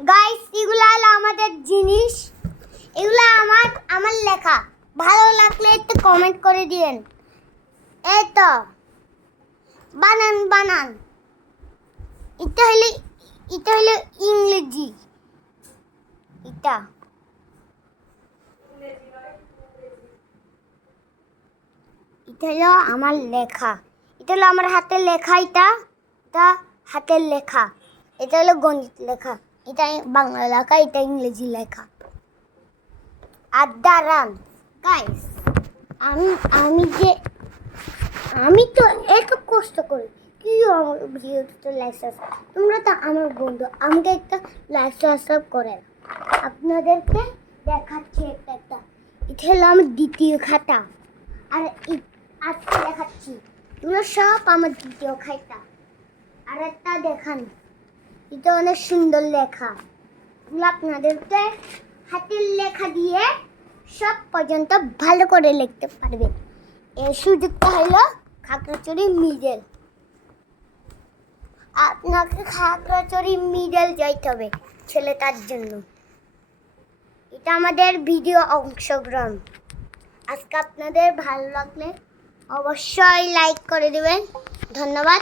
Guys, এগুলো হলো আমাদের জিনিস। এগুলো আমার লেখা। ভালো লাগলে একটু কমেন্ট করে দিয়েন। এই তো বানান। এটা হলো ইংরেজি। এটা হলো আমার লেখা। এটা হলো আমার হাতের লেখা। এটা হাতের লেখা। এটা হলো গণিত লেখা। এটা বাংলা লেখা। এটা ইংরেজি লেখা। আর দাঁড়ান গাইস, আমি তো এত কষ্ট করি, কি আমার ভিডিওতে লাইক সাবস্ক্রাইব। তোমরা তো আমার বন্ধু, আমাকে একটা লাইক সাবস্ক্রাইব করেন। আপনাদেরকে দেখাচ্ছি একটা এটা হলো আমার দ্বিতীয় খাতা। আর আজকে দেখাচ্ছি এগুলো সব আমার দ্বিতীয় খাতা। আর একটা দেখান, এটা অনেক সুন্দর লেখা। এগুলো আপনাদেরকে হাতের লেখা দিয়ে সব পর্যন্ত ভালো করে লিখতে পারবেন। এই সুযোগটা হলো খাগড়াছড়ি মিডল। আপনাকে খাগড়াছড়ি মিডল যাইতে হবে ছেলেটার জন্য। এটা আমাদের ভিডিও অংশগ্রহণ। আজকে আপনাদের ভালো লাগলে অবশ্যই লাইক করে দেবেন। ধন্যবাদ।